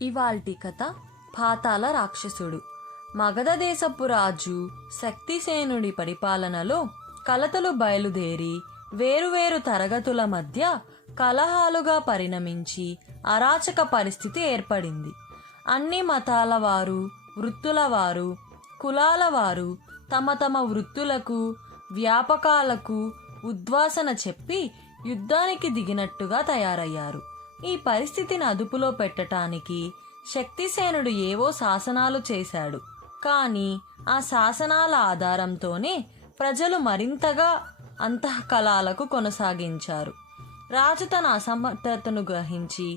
ఇవాల్టి కథ పాతాళ రాక్షసుడు. మగధ దేశపు రాజు శక్తిసేనుడి పరిపాలనలో కలతలు బయలుదేరి వేరువేరు తరగతుల మధ్య కలహాలుగా పరిణమించి అరాచక పరిస్థితి ఏర్పడింది. అన్ని మతాల వారు, వృత్తుల వారు, కులాల వారు తమ తమ వృత్తులకు, వ్యాపకాలకు ఉద్వాసన చెప్పి యుద్ధానికి దిగినట్టుగా తయారయ్యారు. ఈ పరిస్థితిని అదుపులో పెట్టటానికి శక్తిసేనుడు ఏవో శాసనాలు చేశాడు. కానీ ఆ శాసనాల ఆధారంతోనే ప్రజలు మరింతగా అంతఃకలాలకు కొనసాగించారు. రాజు తన అసమర్థతను గ్రహించి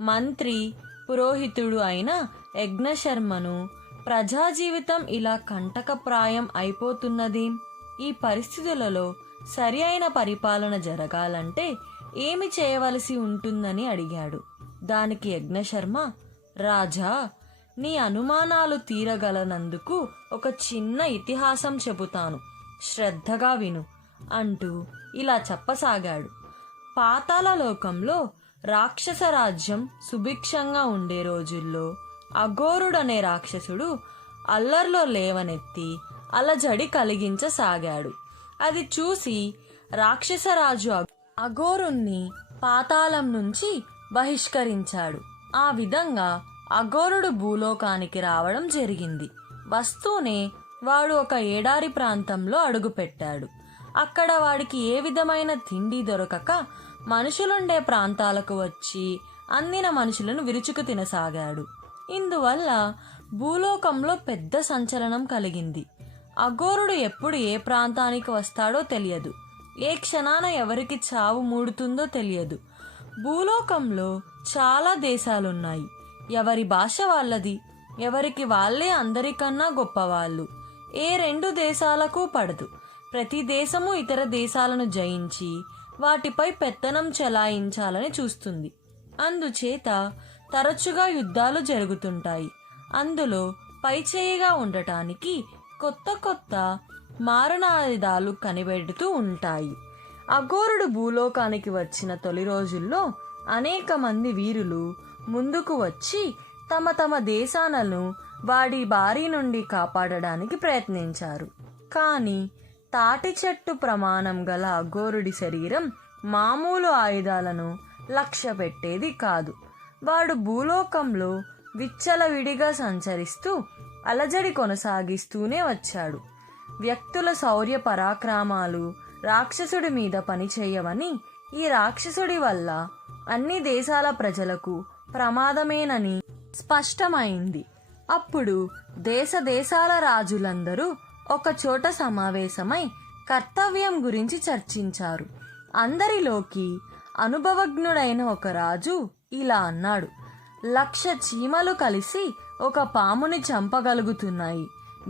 మంత్రి, పురోహితుడు అయిన యజ్ఞశర్మను ప్రజా జీవితం ఇలా కంటకప్రాయం అయిపోతున్నది, ఈ పరిస్థితులలో సరి అయిన పరిపాలన జరగాలంటే ఏమి చేయవలసి ఉంటుందని అడిగాడు. దానికి యజ్ఞశర్మ, రాజా, నీ అనుమానాలు తీరగలనందుకు ఒక చిన్న ఇతిహాసం చెబుతాను, శ్రద్ధగా విను అంటూ ఇలా చెప్పసాగాడు. పాతాళ లోకంలో రాక్షస రాజ్యం సుభిక్షంగా ఉండే రోజుల్లో అఘోరుడనే రాక్షసుడు అల్లర్లో లేవనెత్తి అలజడి కలిగించసాగాడు. అది చూసి రాక్షసరాజు అఘోరుణ్ణి పాతాళం నుంచి బహిష్కరించాడు. ఆ విధంగా అఘోరుడు భూలోకానికి రావడం జరిగింది. వస్తూనే వాడు ఒక ఏడారి ప్రాంతంలో అడుగుపెట్టాడు. అక్కడ వాడికి ఏ విధమైన తిండి దొరకక మనుషులుండే ప్రాంతాలకు వచ్చి అందిన మనుషులను విరుచుకు తినసాగాడు. ఇందువల్ల భూలోకంలో పెద్ద సంచలనం కలిగింది. అఘోరుడు ఎప్పుడు ఏ ప్రాంతానికి వస్తాడో తెలియదు, ఏ క్షణాన ఎవరికి చావు మూడుతుందో తెలియదు. భూలోకంలో చాలా దేశాలున్నాయి. ఎవరి భాష వాళ్ళది, ఎవరికి వాళ్ళే అందరికన్నా గొప్పవాళ్ళు. ఏ రెండు దేశాలకు పడదు. ప్రతి దేశము ఇతర దేశాలను జయించి వాటిపై పెత్తనం చెలాయించాలని చూస్తుంది. అందుచేత తరచుగా యుద్ధాలు జరుగుతుంటాయి. అందులో పైచేయిగా ఉండటానికి కొత్త కొత్త మారణాయుధాలు కనిపెడుతూ ఉంటాయి. అఘోరుడు భూలోకానికి వచ్చిన తొలి రోజుల్లో అనేక మంది వీరులు ముందుకు వచ్చి తమ తమ దేశాలను వాడి బారి నుండి కాపాడడానికి ప్రయత్నించారు. కానీ తాటి చెట్టు ప్రమాణం గల అఘోరుడి శరీరం మామూలు ఆయుధాలను లక్ష్య పెట్టేది కాదు. వాడు భూలోకంలో విచ్చలవిడిగా సంచరిస్తూ అలజడి కొనసాగిస్తూనే వచ్చాడు. వ్యక్తుల శౌర్య పరాక్రమాలు రాక్షసుడి మీద పనిచేయవని, ఈ రాక్షసుడి వల్ల అన్ని దేశాల ప్రజలకు ప్రమాదమేనని స్పష్టమైంది. అప్పుడు దేశ దేశాల రాజులందరూ ఒక చోట సమావేశమై కర్తవ్యం గురించి చర్చించారు. అందరిలోకి అనుభవజ్ఞుడైన ఒక రాజు ఇలా అన్నాడు: 1,00,000 చీమలు కలిసి ఒక పాముని చంపగలుగుతున్నాయి.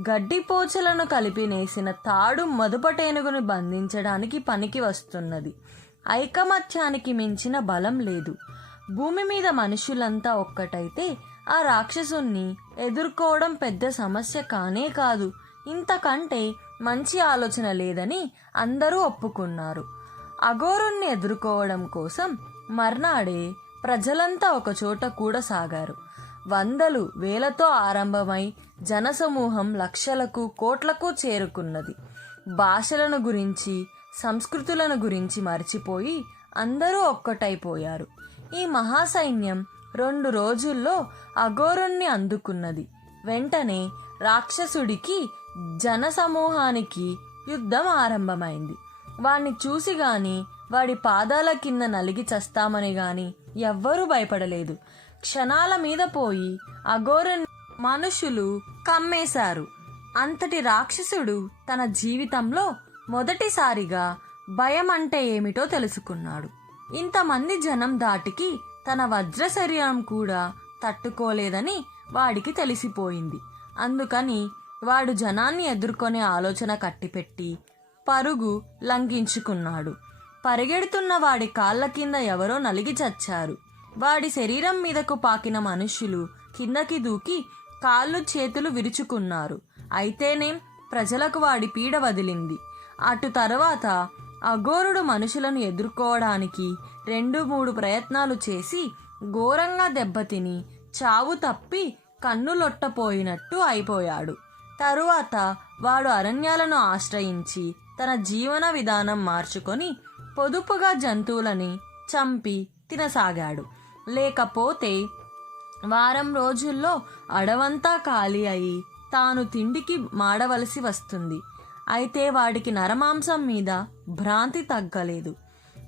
గడ్డిపోచలను కలిపి నేసిన తాడు మదుపటేనుగును బంధించడానికి పనికి వస్తున్నది. ఐకమత్యానికి మించిన బలం లేదు. భూమి మీద మనుషులంతా ఒక్కటైతే ఆ రాక్షసుణ్ణి ఎదుర్కోవడం పెద్ద సమస్య కానే కాదు. ఇంతకంటే మంచి ఆలోచన లేదని అందరూ ఒప్పుకున్నారు. అఘోరుణ్ణి ఎదుర్కోవడం కోసం మర్నాడే ప్రజలంతా ఒకచోట కూడసాగారు. వందలు వేలతో ఆరంభమై జనసమూహం లక్షలకు కోట్లకు చేరుకున్నది. భాషలను గురించి, సంస్కృతులను గురించి మర్చిపోయి అందరూ ఒక్కటైపోయారు. ఈ మహాసైన్యం 2 రోజుల్లో అఘోరుణ్ణి అందుకున్నది. వెంటనే రాక్షసుడికి, జనసమూహానికి యుద్ధం ఆరంభమైంది. వాణ్ణి చూసి గాని, వాడి పాదాల కింద నలిగి చస్తామని గాని ఎవ్వరూ భయపడలేదు. క్షణాల మీద పోయి అఘోరుని మనుషులు కమ్మేశారు. అంతటి రాక్షసుడు తన జీవితంలో మొదటిసారిగా భయం అంటే ఏమిటో తెలుసుకున్నాడు. ఇంతమంది జనం దాటికి తన వజ్ర శరీరం కూడా తట్టుకోలేదని వాడికి తెలిసిపోయింది. అందుకని వాడు జనాన్ని ఎదుర్కొనే ఆలోచన కట్టిపెట్టి పరుగు లంఘించుకున్నాడు. పరిగెడుతున్న వాడి కాళ్ల కింద ఎవరో నలిగి చచ్చారు. వాడి శరీరం మీదకు పాకిన మనుష్యులు కిందకి దూకి కాళ్ళు చేతులు విరుచుకున్నారు. అయితేనేం ప్రజలకు వాడి పీడ వదిలింది. అటు తర్వాత అఘోరుడు మనుషులను ఎదుర్కోవడానికి 2-3 ప్రయత్నాలు చేసి ఘోరంగా దెబ్బతిని చావు తప్పి కన్నులొట్టపోయినట్టు అయిపోయాడు. తరువాత వాడు అరణ్యాలను ఆశ్రయించి తన జీవన విధానం మార్చుకొని పొదుపుగా జంతువులని చంపి తినసాగాడు. లేకపోతే వారం రోజుల్లో అడవంతా ఖాళీ అయి తాను తిండికి మాడవలసి వస్తుంది. అయితే వాడికి నరమాంసం మీద భ్రాంతి తగ్గలేదు.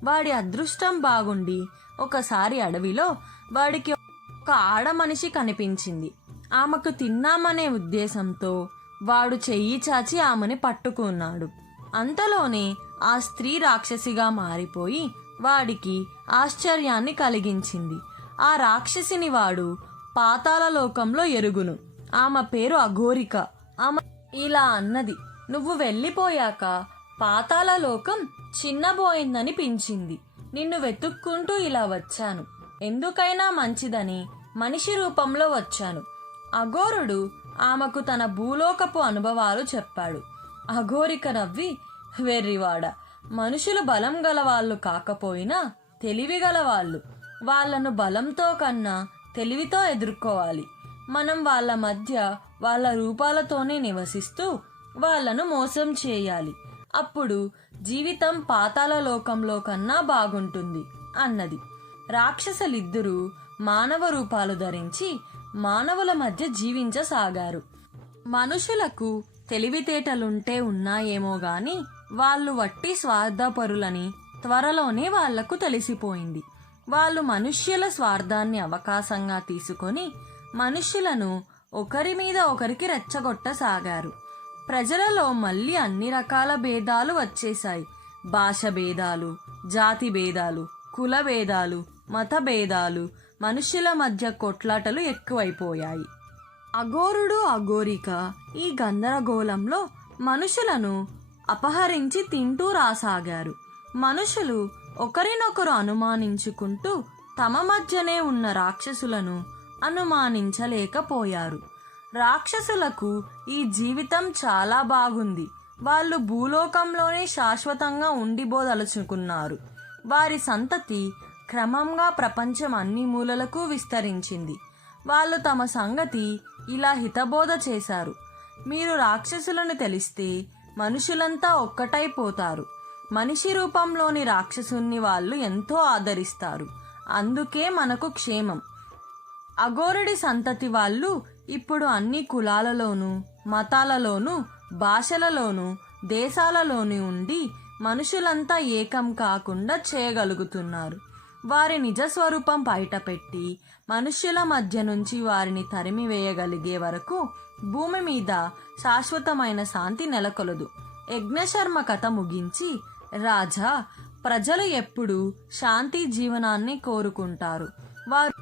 వాడి అదృష్టం బాగుండి ఒకసారి అడవిలో వాడికి ఒక ఆడ మనిషి కనిపించింది. ఆమెకు తిన్నామనే ఉద్దేశంతో వాడు చెయ్యి చాచి ఆమెని పట్టుకున్నాడు. అంతలోనే ఆ స్త్రీ రాక్షసిగా మారిపోయి వాడికి ఆశ్చర్యాన్ని కలిగించింది. ఆ రాక్షసిని వాడు పాతాళ లోకంలో ఎరుగును. ఆమె పేరు అఘోరిక. ఆమె ఇలా అన్నది, నువ్వు వెళ్ళిపోయాక పాతాళ లోకం చిన్నబోయిందనిపించింది. నిన్ను వెతుక్కుంటూ ఇలా వచ్చాను. ఎందుకైనా మంచిదని మనిషి రూపంలో వచ్చాను. అఘోరుడు ఆమెకు తన భూలోకపు అనుభవాలు చెప్పాడు. అఘోరిక నవ్వి, వెర్రివాడ, మనుషులు బలం గలవాళ్ళు కాకపోయినా తెలివి గలవాళ్ళు. వాళ్లను బలంతో కన్నా తెలివితో ఎదుర్కోవాలి. మనం వాళ్ళ మధ్య వాళ్ళ రూపాలతోనే నివసిస్తూ వాళ్లను మోసం చేయాలి. అప్పుడు జీవితం పాతాళ లోకంలో కన్నా బాగుంటుంది అన్నది. రాక్షసులిద్దరూ మానవ రూపాలు ధరించి మానవుల మధ్య జీవించసాగారు. మనుషులకు తెలివితేటలుంటే ఉన్నాయేమో గాని వాళ్ళు వట్టి స్వార్థపరులని త్వరలోనే వాళ్లకు తెలిసిపోయింది. వాళ్ళు మనుష్యుల స్వార్థాన్ని అవకాశంగా తీసుకొని మనుష్యులను ఒకరి మీద ఒకరికి రెచ్చగొట్టసాగారు. ప్రజలలో మళ్ళీ అన్ని రకాల భేదాలు వచ్చేశాయి. భాష భేదాలు, జాతి భేదాలు, కుల భేదాలు, మత భేదాలు, మనుష్యుల మధ్య కొట్లాటలు ఎక్కువైపోయాయి. అఘోరుడు అఘోరిక ఈ గందరగోళంలో మనుషులను అపహరించి తింటూ రాసాగారు. మనుషులు ఒకరినొకరు అనుమానించుకుంటూ తమ మధ్యనే ఉన్న రాక్షసులను అనుమానించలేకపోయారు. రాక్షసులకు ఈ జీవితం చాలా బాగుంది. వాళ్ళు భూలోకంలోనే శాశ్వతంగా ఉండిపోదలుచుకున్నారు. వారి సంతతి క్రమంగా ప్రపంచం అన్ని మూలలకు విస్తరించింది. వాళ్ళు తమ సంగతి ఇలా హితబోధ చేశారు. మీరు రాక్షసులను తెలిస్తే మనుషులంతా ఒక్కటైపోతారు. మనిషి రూపంలోని రాక్షసుని వాళ్ళు ఎంతో ఆదరిస్తారు. అందుకే మనకు క్షేమం. అఘోరుడి సంతతి వాళ్ళు ఇప్పుడు అన్ని కులాలలోనూ, మతాలలోనూ, భాషలలోనూ, దేశాలలోనూ ఉండి మనుషులంతా ఏకం కాకుండా చేయగలుగుతున్నారు. వారి నిజస్వరూపం బయటపెట్టి మనుష్యుల మధ్య నుంచి వారిని తరిమివేయగలిగే వరకు భూమి మీద శాశ్వతమైన శాంతి నెలకొలదు. యజ్ఞశర్మ కథ ముగించి, రాజా, ప్రజలు ఎప్పుడూ శాంతి జీవనాన్ని కోరుకుంటారు. వారు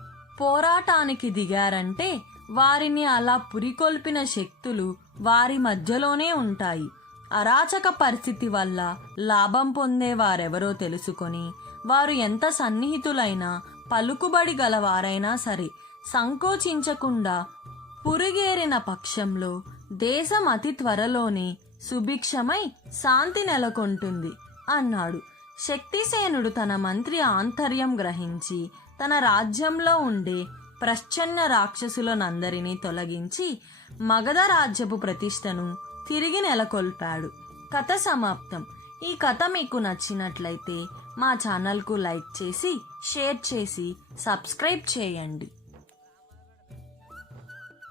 పోరాటానికి దిగారంటే వారిని అలా పురికొల్పిన శక్తులు వారి మధ్యలోనే ఉంటాయి. అరాచక పరిస్థితి వల్ల లాభం పొందే వారెవరో తెలుసుకొని వారు ఎంత సన్నిహితులైనా, పలుకుబడి గలవారైనా సరే సంకోచించకుండా పురుగేరిన పక్షంలో దేశం అతి త్వరలోనే సుభిక్షమై శాంతి నెలకొంటుంది అన్నాడు. శక్తిసేనుడు తన మంత్రి ఆంతర్యం గ్రహించి తన రాజ్యంలో ఉండే ప్రచ్ఛన్న రాక్షసులనందరినీ తొలగించి మగధ రాజ్యపు ప్రతిష్టను తిరిగి నెలకొల్పాడు. కథ సమాప్తం. ఈ కథ మీకు నచ్చినట్లయితే మా ఛానల్కు లైక్ చేసి, షేర్ చేసి, సబ్స్క్రైబ్ చేయండి.